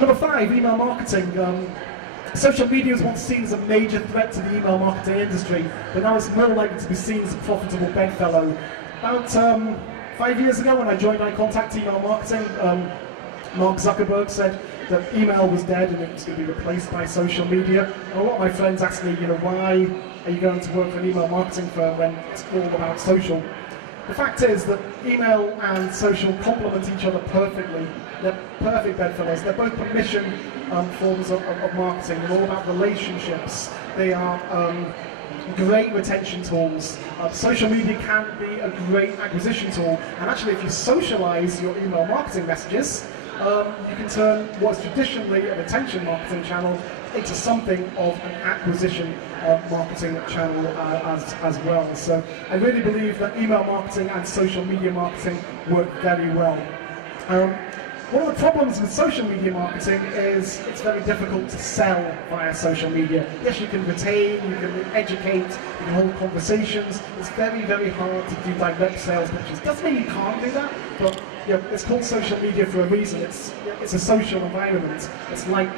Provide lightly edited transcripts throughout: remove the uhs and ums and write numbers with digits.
Number 5, email marketing. Social media was once seen as a major threat to the email marketing industry, but now it's more likely to be seen as a profitable bedfellow. About 5 years ago when I joined iContact Email Marketing, Mark Zuckerberg said that email was dead and it was going to be replaced by social media. And a lot of my friends asked me, why are you going to work for an email marketing firm when it's all about social? The fact is that email and social complement each other perfectly. They're perfect bedfellows. They're both permission forms of marketing. They're all about relationships. They are great retention tools. Social media can be a great acquisition tool. And actually, if you socialize your email marketing messages, you can turn what's traditionally a retention marketing channel into something of an acquisition marketing channel as well. So I really believe that email marketing and social media marketing work very well. One of the problems with social media marketing is it's very difficult to sell via social media. Yes, you can retain, you can educate, you can hold conversations. It's very, very hard to do direct sales pitches. Doesn't mean you can't do that, but it's called social media for a reason. It's a social environment. It's like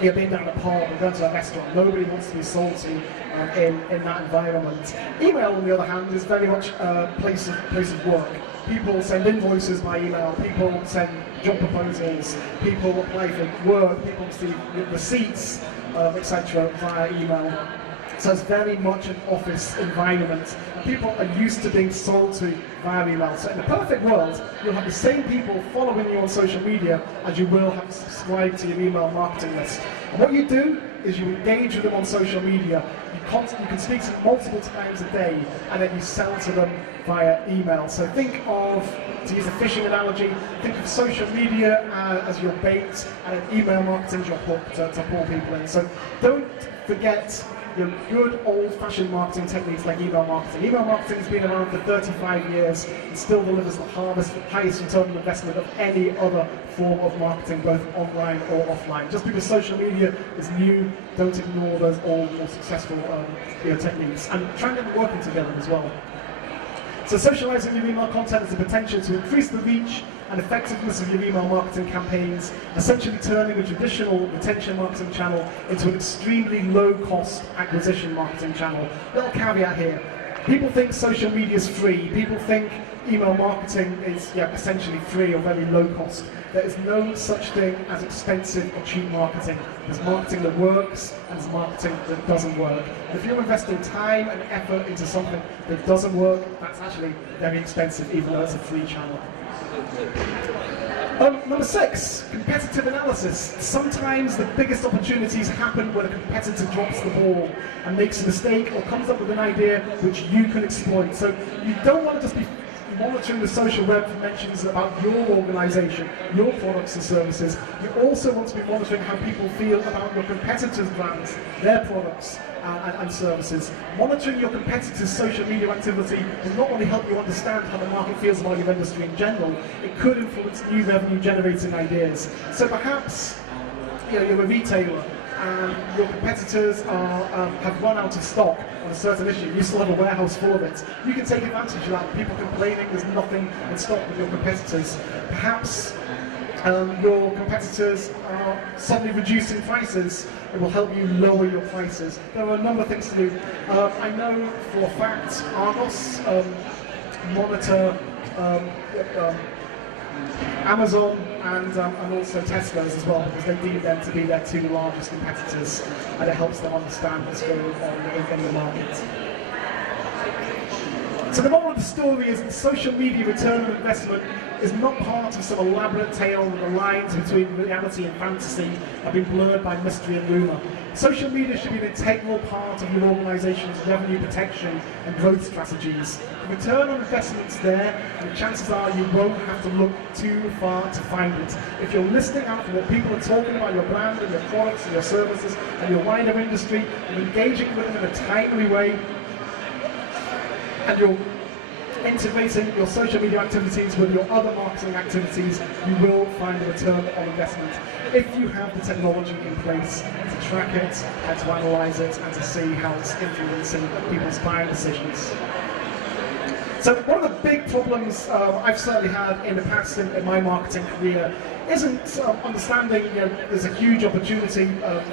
being down at a pub or going to a restaurant. Nobody wants to be sold to in that environment. Email, on the other hand, is very much a place of work. People send invoices by email, people send job proposals, people apply for work, people receive receipts, etc. via email. So it's very much an office environment. People are used to being sold to via email. So in the perfect world, you'll have the same people following you on social media as you will have subscribed to your email marketing list. And what you do is you engage with them on social media. You can speak to them multiple times a day, and then you sell to them via email. So think of, to use a fishing analogy, think of social media as your bait, and then email marketing is your hook to pull people in. So don't forget your good old-fashioned marketing techniques like email marketing. Email marketing has been around for 35 years and still delivers the highest return on investment of any other form of marketing, both online or offline. Just because social media is new, don't ignore those old, more successful techniques. And try and get them working together as well. So socializing your email content has the potential to increase the reach and effectiveness of your email marketing campaigns, essentially turning a traditional retention marketing channel into an extremely low-cost acquisition marketing channel. Little caveat here. People think social media is free. People think email marketing is essentially free or very low cost. There is no such thing as expensive or cheap marketing. There's marketing that works and there's marketing that doesn't work. And if you're investing time and effort into something that doesn't work, that's actually very expensive, even though it's a free channel. Number 6, competitive analysis. Sometimes the biggest opportunities happen when a competitor drops the ball and makes a mistake or comes up with an idea which you can exploit. So you don't want to just be monitoring the social web mentions about your organization, your products and services. You also want to be monitoring how people feel about your competitors' brands, their products and services. Monitoring your competitors' social media activity will not only help you understand how the market feels about your industry in general, it could influence new revenue generating ideas. So perhaps you're a retailer and your competitors have run out of stock on a certain issue. You still have a warehouse full of it. You can take advantage of that. People complaining there's nothing in stock with your competitors. Perhaps your competitors are suddenly reducing prices. It will help you lower your prices. There are a number of things to do. I know for a fact Argos monitor Amazon and also Tesco's as well, because they deem them to be their two largest competitors, and it helps them understand what's going on in the market. So the moral of the story is that social media return on investment is not part of some elaborate tale where the lines between reality and fantasy have been blurred by mystery and rumour. Social media should be an integral part of your organisation's revenue protection and growth strategies. The return on investment's there, and the chances are you won't have to look too far to find it. If you're listening out for what people are talking about your brand and your products and your services and your wider industry, and engaging with them in a timely way, and you're integrating your social media activities with your other marketing activities, you will find a return on investment if you have the technology in place to track it and to analyze it and to see how it's influencing people's buying decisions. So one of the big problems I've certainly had in the past in my marketing career isn't understanding, there's a huge opportunity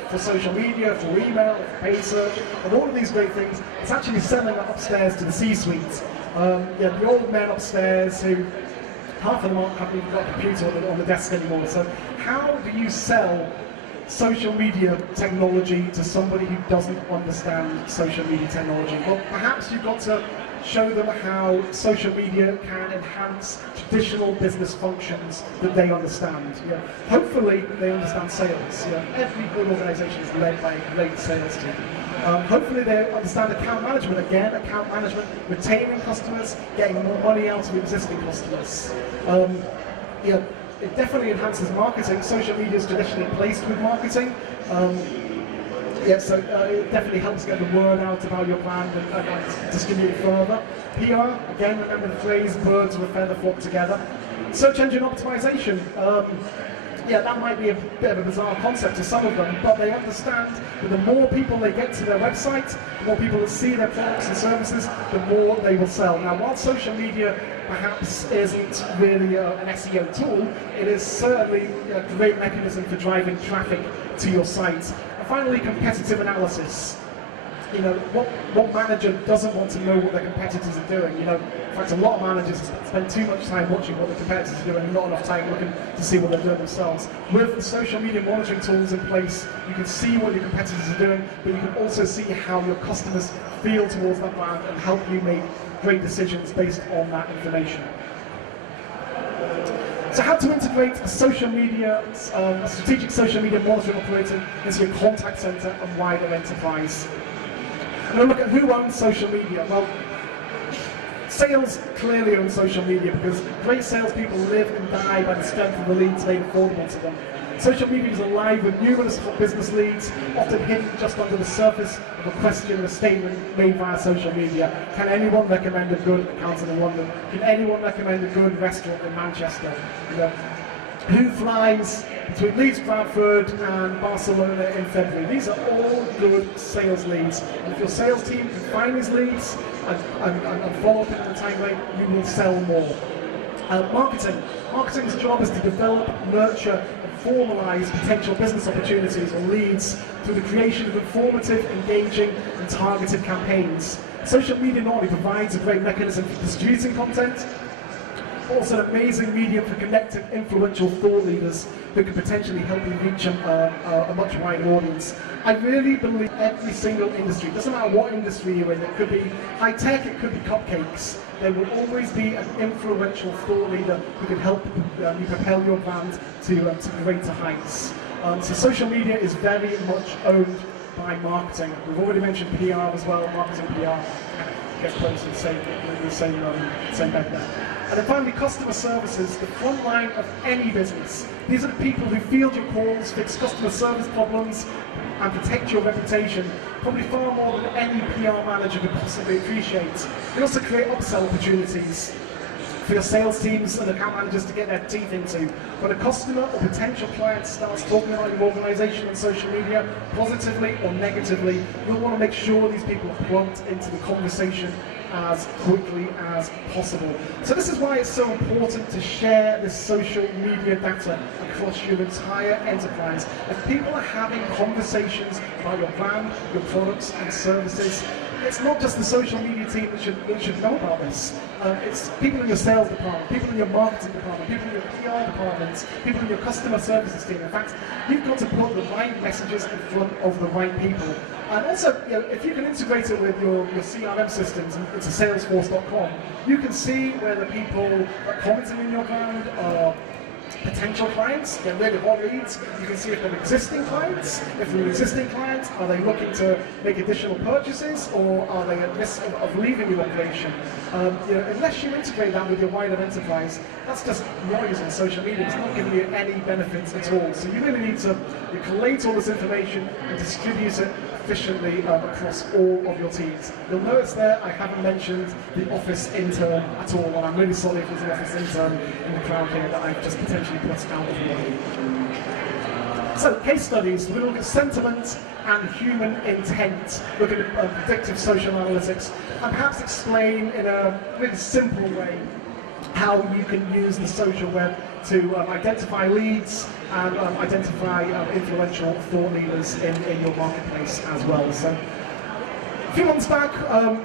for social media, for email, for paid search, and all of these great things. It's actually selling it upstairs to the C-suite. The old men upstairs who half of them haven't even got a computer on the desk anymore. So how do you sell social media technology to somebody who doesn't understand social media technology? Well, perhaps you've got to show them how social media can enhance traditional business functions that they understand. Hopefully they understand sales. Every good organization is led by a great sales team. Hopefully they understand account management. Again, account management, retaining customers, getting more money out of existing customers. It definitely enhances marketing. Social media is traditionally placed with marketing. So it definitely helps get the word out about your brand and distribute it further. PR, again, remember the phrase, birds of a feather flock together. Search engine optimization. That might be a bit of a bizarre concept to some of them, but they understand that the more people they get to their website, the more people that see their products and services, the more they will sell. Now, while social media perhaps isn't really an SEO tool, it is certainly a great mechanism for driving traffic to your site. And finally, competitive analysis. What manager doesn't want to know what their competitors are doing? In fact, a lot of managers spend too much time watching what the competitors are doing and not enough time looking to see what they're doing themselves. With the social media monitoring tools in place, you can see what your competitors are doing, but you can also see how your customers feel towards that brand and help you make great decisions based on that information. So how to integrate a social media, a strategic social media monitoring operator into your contact center and wider enterprise. And then look at who owns social media. Well, sales clearly own social media because great salespeople live and die by the strength of the leads made affordable to them. Social media is alive with numerous hot business leads, often hidden just under the surface of a question or a statement made via social media. Can anyone recommend a good accountant in London? Can anyone recommend a good restaurant in Manchester? Who flies between Leeds, Bradford and Barcelona in February? These are all good sales leads. And if your sales team can find these leads and follow up in the time rate, you will sell more. Marketing. Marketing's job is to develop, nurture and formalise potential business opportunities or leads through the creation of informative, engaging and targeted campaigns. Social media not only provides a great mechanism for distributing content, also an amazing medium for connecting influential thought leaders who can potentially help you reach a much wider audience. I really believe every single industry, doesn't matter what industry you're in, it could be high tech, it could be cupcakes, there will always be an influential thought leader who can help you propel your brand to greater heights. So social media is very much owned by marketing. We've already mentioned PR as well, marketing PR gets close to the same bed there. And then finally, customer services, the front line of any business. These are the people who field your calls, fix customer service problems, and protect your reputation, probably far more than any PR manager could possibly appreciate. They also create upsell opportunities for your sales teams and account managers to get their teeth into. When a customer or potential client starts talking about your organisation on social media, positively or negatively, you'll want to make sure these people are plugged into the conversation as quickly as possible. So this is why it's so important to share this social media data across your entire enterprise. If people are having conversations about your brand, your products and services, it's not just the social media team that should know about this. It's people in your sales department, people in your marketing department, people in your PR departments, people in your customer services team. In fact, you've got to put the right messages in front of the right people. And also, if you can integrate it with your CRM systems into Salesforce.com, you can see where the people that are commenting in your brand are potential clients, they're really hot leads. You can see if they're existing clients. If they're existing clients, are they looking to make additional purchases or are they at risk of leaving your operation? Unless you integrate that with your wider enterprise, that's just noise on social media. It's not giving you any benefits at all. So you really need to collate all this information and distribute it efficiently across all of your teams. You'll notice there I haven't mentioned the office intern at all, and I'm really sorry if there's an office intern in the crowd here that I've just potentially put out of the way. So, case studies. We're going to look at sentiment and human intent, looking at predictive social analytics, and perhaps explain in a really simple way how you can use the social web to identify leads and identify influential thought leaders in your marketplace as well. So, a few months back,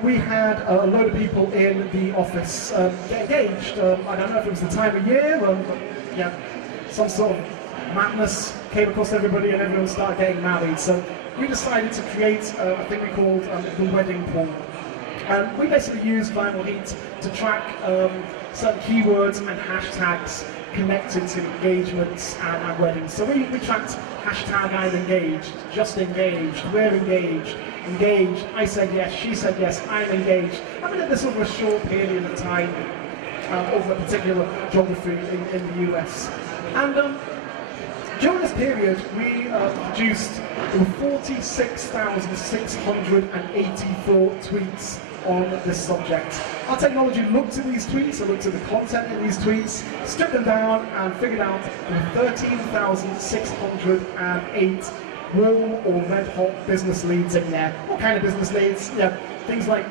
we had a load of people in the office get engaged. I don't know if it was the time of year, but yeah, some sort of madness came across everybody and everyone started getting married. So we decided to create a thing we called the wedding pool. And we basically used Viral Heat to track certain keywords and hashtags connected to engagements and weddings. So we tracked hashtag I'm engaged, just engaged, we're engaged, engaged, I said yes, she said yes, I'm engaged. And we did this over a short period of time, over a particular geography in the US. And during this period, we produced 46,684 tweets on this subject. Our technology looked at these tweets, looked at the content in these tweets, stripped them down and figured out there were 13,608 warm or red hot business leads in there. What kind of business leads? Yeah, things like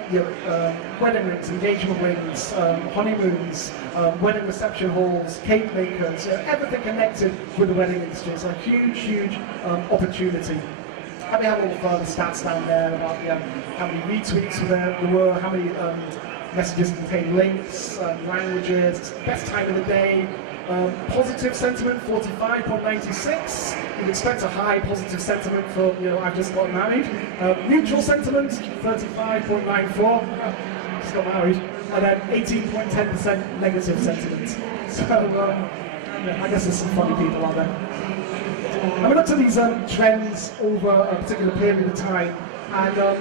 wedding rings, engagement rings, honeymoons, wedding reception halls, cake makers, everything connected with the wedding industry. It's a huge, huge opportunity. And we have all the stats down there about how many retweets there were, how many messages contain links, languages, best time of the day. Positive sentiment, 45.96. You'd expect a high positive sentiment for, I've just got married. Neutral sentiment, 35.94. Just got married. And then 18.10% negative sentiment. So, I guess there's some funny people out there. And we looked at these trends over a particular period of time, and the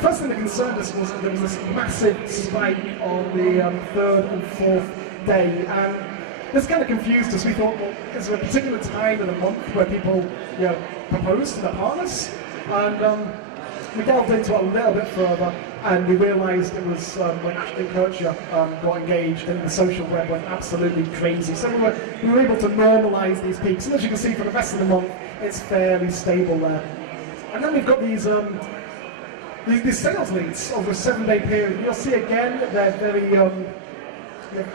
first thing that concerned us was that there was this massive spike on the third and fourth day, and this kind of confused us. We thought, well, is there a particular time of the month where people propose to their partners? And we delved into it a little bit further, and we realised it was when Ashton Kutcher got engaged, and the social web went absolutely crazy. So we were able to normalise these peaks, and as you can see for the rest of the month, it's fairly stable there. And then we've got these sales leads over a 7-day period. You'll see again that they're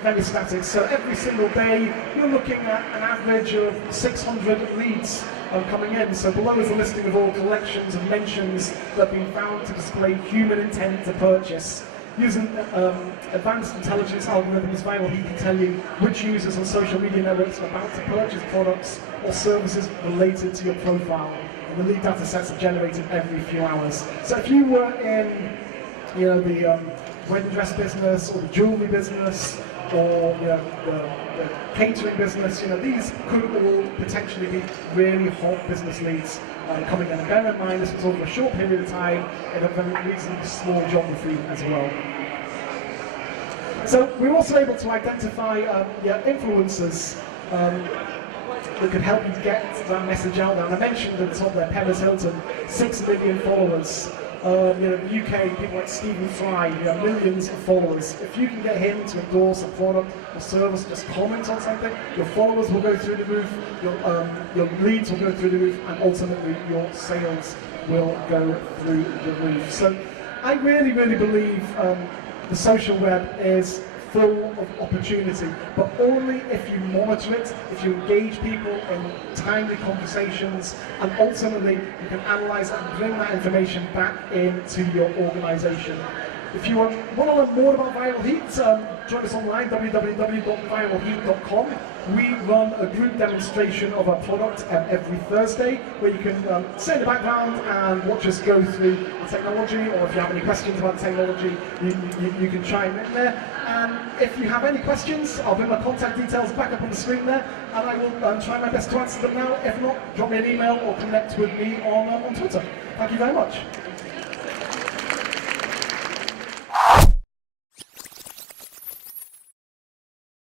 very static. So every single day, you're looking at an average of 600 leads coming in. So below is a listing of all collections and mentions that have been found to display human intent to purchase. Using advanced intelligence algorithms, Viral Heat can tell you which users on social media networks are about to purchase products or services related to your profile. And the lead data sets are generated every few hours. So if you were in the wedding dress business or the jewelry business or the catering business, these could all potentially be really hot business leads coming in. And bear in mind, this was over a short period of time in a very reasonably small geography as well. So we were also able to identify influencers that could help you get that message out there. And I mentioned at the top there, Perez Hilton, 6 million followers. The UK, people like Stephen Fry, millions of followers. If you can get him to endorse a product or service, just comment on something, your followers will go through the roof, your leads will go through the roof, and ultimately your sales will go through the roof. So I really, really believe the social web is full of opportunity, but only if you monitor it, if you engage people in timely conversations, and ultimately you can analyse that and bring that information back into your organisation. If you want to learn more about Viral Heat, join us online, www.viralheat.com. We run a group demonstration of our product every Thursday, where you can sit in the background and watch us go through the technology, or if you have any questions about technology, you can chime in there. And if you have any questions, I'll bring my contact details back up on the screen there, and I will try my best to answer them now. If not, drop me an email or connect with me on Twitter. Thank you very much.